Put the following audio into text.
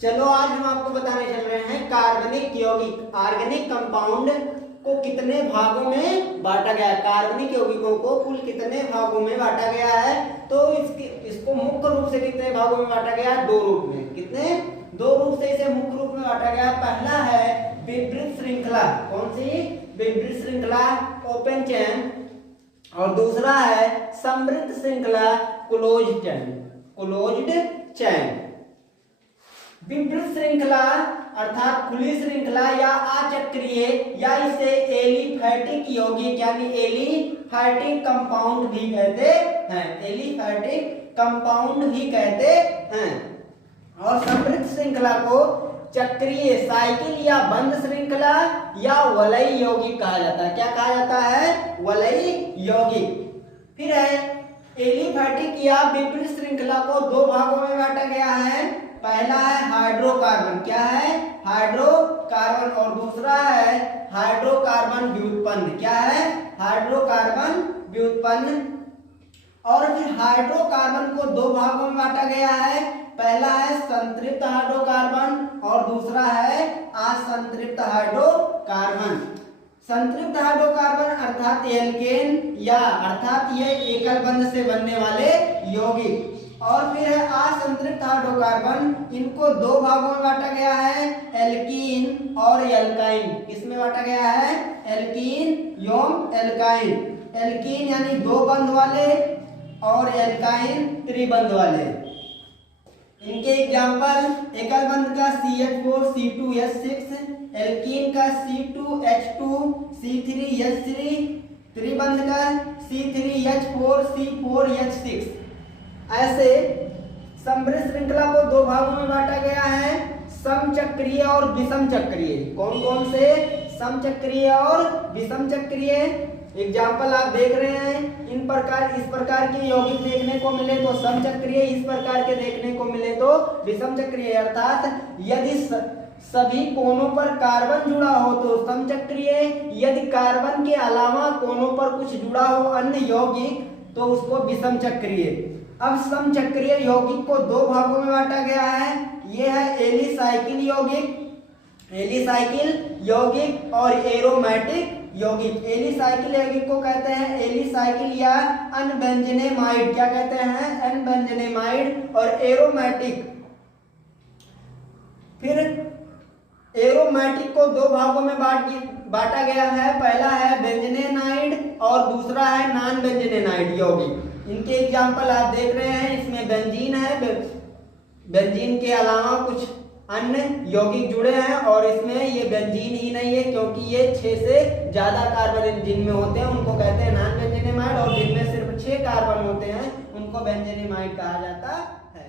चलो आज हम आपको बताने चल रहे हैं कार्बनिक यौगिक ऑर्गेनिक कंपाउंड को कितने भागों में बांटा गया है। कार्बनिक यौगिकों को कुल कितने भागों में बांटा गया है, तो इसको मुख्य रूप से कितने भागों में बांटा गया है? दो रूप में। कितने? दो रूप से इसे मुख्य रूप में बांटा गया। पहला है विपरीत श्रृंखला। कौन सी? विपरीत श्रृंखला, ओपन चेन। और दूसरा है समृद्ध श्रृंखला, क्लोज्ड चेन। Closed chain. विपरीत श्रृंखला अर्थात खुली श्रृंखला या अचक्रीय या इसे एलिफैटिक यौगिक यानी एलिफैटिक कंपाउंड भी कहते हैं। एलिफैटिक कंपाउंड भी कहते हैं। और समृद्ध श्रृंखला को चक्रीय साइकिल या बंद श्रृंखला या वलयी यौगिक कहा जाता है। क्या कहा जाता है? वलयी यौगिक। फिर है एलिफैटिक या विपरीत श्रृंखला को दो भागों में बांटा गया है। पहला है हाइड्रोकार्बन। क्या है? हाइड्रोकार्बन। और दूसरा है हाइड्रोकार्बन व्युत्पन्न। क्या है? हाइड्रोकार्बन व्युत्पन्न। और फिर हाइड्रोकार्बन को दो भागों में बांटा गया है। पहला है संतृप्त हाइड्रोकार्बन और दूसरा है असंतृप्त हाइड्रोकार्बन। संतृप्त हाइड्रोकार्बन अर्थात एल्केन या अर्थात ये एकल बंध से बनने वाले यौगिक। और फिर है असंतृप्त हाइड्रोकार्बन। इनको दो भागों में बांटा गया है, एल्कीन और एल्काइन। किसमें बांटा गया है? एल्कीन एवं एल्काइन। एल्कीन यानी दो बंध वाले और एल्काइन त्रिबंध वाले। इनके एग्जांपल एकल बंध का CH4C2H6, एल्कीन का C2H2C3H3, त्रिबंध का C3H4C4H6। ऐसे समृद्ध श्रृंखला को दो भागों में बांटा गया है, समचक्रीय और विषम चक्रीय। कौन कौन से? समचक्रीय और विषम चक्रीय। एग्जाम्पल आप देख रहे हैं। इस प्रकार के यौगिक देखने को मिले तो समचक्रीय, इस प्रकार के देखने को मिले तो विषम चक्रीय। अर्थात यदि सभी कोनों पर कार्बन जुड़ा हो तो समचक्रीय, यदि कार्बन के अलावा कोनों पर कुछ जुड़ा हो अन्य यौगिक तो उसको विषम चक्रीय। अब समचक्रीय यौगिक को दो भागों में बांटा गया है। यह है एलिसाइकिल यौगिक, एलिसाइकिल यौगिक और एरोमेटिक यौगिक। एलिसाइकिल यौगिक को कहते हैं एलिसाइकिल या अनबेंजनेमाइड। क्या कहते हैं? अनबेंजनेमाइड। और एरोमेटिक, फिर एरोमेटिक को दो भागों में बांटा गया है। पहला है बेंजनेनाइड और दूसरा है नॉन बेंजनेनाइड यौगिक। इनके एग्जाम्पल आप देख रहे हैं। इसमें बेंजीन है, बेंजीन के अलावा कुछ अन्य यौगिक जुड़े हैं। और इसमें ये बेंजीन ही नहीं है क्योंकि ये 6 से ज्यादा कार्बन जिनमें होते हैं उनको कहते हैं नॉन बेंजनेमाइड, और जिनमें सिर्फ 6 कार्बन होते हैं उनको बेंजनेमाइड कहा जाता है।